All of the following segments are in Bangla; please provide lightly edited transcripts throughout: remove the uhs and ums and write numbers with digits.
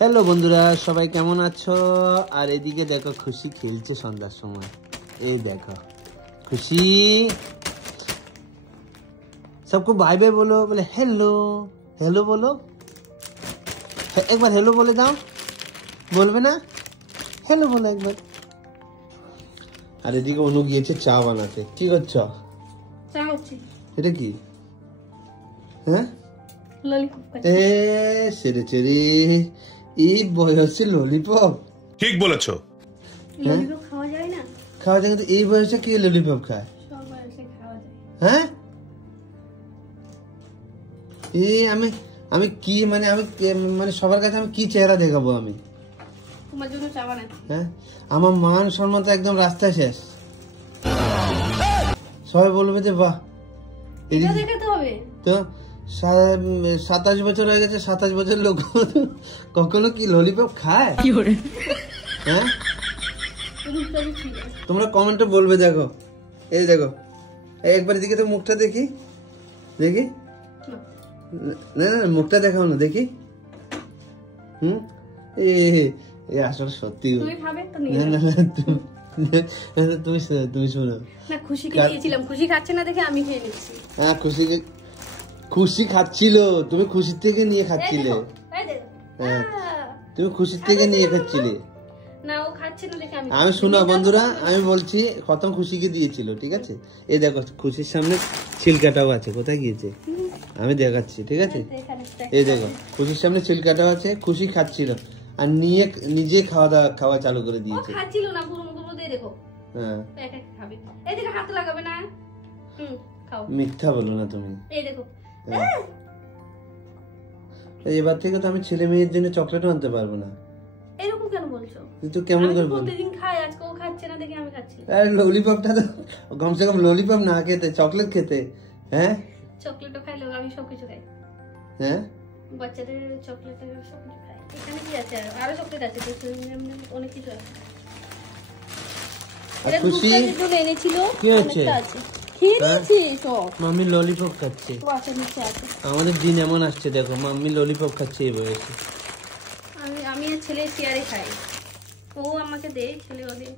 হ্যালো বন্ধুরা, সবাই কেমন আছো? আর এদিকে দেখো খুশি খেলছে সন্ধ্যার সময়। এই দেখো খুশি, सबको बाय बाय बोलो, बोले हेलो हेलो बोलो, एक बार हेलो बोले दाओ, बोलबे ना? हेलो बोलो एक बार। আর এদিকে অনু গিয়েছে চা বানাতে। কি করছো? চা হচ্ছে। এটা কি? হ্যাঁ, ললিপপ খাচ্ছি। এ সেরে চেরি, এই বয়সে ললিপপ? ঠিক বলেছো। ললিপপ খাওয়া যায় না? খাওয়া যায়, কিন্তু এই বয়সে কে ললিপপ খায়? সব বয়সে খাওয়া যায়। হ্যাঁ, এই আমি কি মানে আমি মানে সবার কাছে আমি কি চেহারা দেখাবো? আমি তোমার জন্য চা বানাচ্ছি। হ্যাঁ, আমার মান সম্মান তো একদম রাস্তায় শেষ। সবাই বলবে যে বাহ, এটা দেখাতে হবে তো 27 বছর হয়ে গেছে, 27 বছর লোক কখনো কি ললিপপ খায়? হ্যাঁ, তোমরা কমেন্টে বলবে। দেখো, এই দেখো, একবার এদিকে তো মুখটা দেখি দেখি। না না, মুখটা দেখাও না দেখি। এই আসলে সত্যি। না না, তুমি শোনো না, খুশিকে দিয়েছিলাম, খুশি খাচ্ছে না দেখে আমি খেয়ে নিচ্ছি। হ্যাঁ, খুশি খাচ্ছিল, তুমি খুশির থেকে নিয়ে খাচ্ছিলে। হ্যাঁ, তুমি খুশির থেকে নিয়ে খাচ্ছিলে। না, ও খাচ্ছে না দেখে আমি শোনো বন্ধুরা, আমি বলছি খতম খুশিকে দিয়েছিল, ঠিক আছে? এই দেখো খুশির সামনে ছিলকাটাও আছে, কোথায় গিয়েছে আমি দেখাচ্ছি, ঠিক আছে? এই দেখো খুশির সামনে ছিলকাটাও আছে। খুশি খাচ্ছিল আর নিজে খাওয়া চালু করে দিয়েছে। খাচ্ছিল না, পুরো দিয়ে দেখো। হ্যাঁ, একা খাবে। এই দেখো, হাত লাগাবে না। খাও। মিথ্যা বলো না তুমি। এই দেখো, এবার থেকে তো আমি ছেলে মেয়ের জন্য চকলেটও আনতে পারবো না। এরকম কেন বলছো? তুই কেমন করে বল? প্রতিদিন খাই, আজকে ও খাচ্ছে না দেখে আমি খাচ্ছি। আরে ললিপপটা তো কমসে কম ললিপপ না খেতে, চকলেট খেতে। হ্যাঁ, চকলেটও খাইলো, আমি সবকিছু খাই। হ্যাঁ, বাচ্চাদের চকলেট সবকিছু খাই। এখানে কি আছে? আরো চকলেট আছে, অনেক কিছু আছে। এটা খুশি এনেছিল, কি হচ্ছে? মাম্মি ললিপপ খাচ্ছে। আমাদের দিন এমন আসছে, দেখো মাম্মি ললিপপ খাচ্ছে এই বয়সে। আমি আর ছেলে শেয়ারে খাই। ও আমাকে দেয়, ছেলে ওদের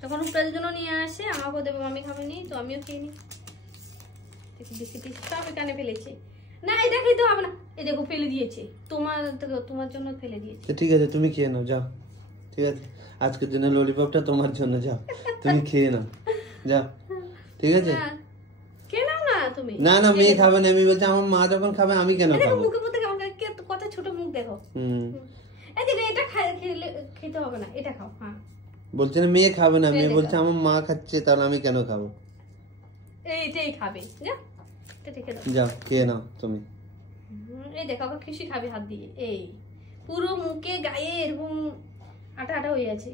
যখন উপরাজের জন্য নিয়ে আসে আমাকেও দেবো, মাম্মি খাবে নি তো আমিও খেয়ে নিই। সব এখানে ফেলেছে। না, এটা খেতে হবে না। এই দেখো ফেলে দিয়েছে, তোমার জন্য ফেলে দিয়েছে। ঠিক আছে, তুমি খেয়ে নাও, যাও। ঠিক আছে, আজকের জন্য ললিপপটা তোমার জন্য, যাও তুমি খেয়ে নাও, যাও। ঠিক আছে, খেয়ে নাও না তুমি। না না, মেয়ে খাবে না। আমি বলছি আমার মা যখন খাবে আমি কেন খাবো? মুখে মধ্যে কত ছোট মুখ দেখো। এই যে এটা খেতে হবে না, এটা খাও। হ্যাঁ, বলছে না মেয়ে খাবে না, মেয়ে বলছে আমার মা খাচ্ছে, তাহলে আমি কেন খাবো? এইটাই খাবে, যা এটা রেখে দাও, যাও খেয়ে নাও তুমি। এই দেখো খুশি খাবে হাত দিয়ে। এই পুরো মুখে গায়ে এরকম আটা আটা হয়ে আছে।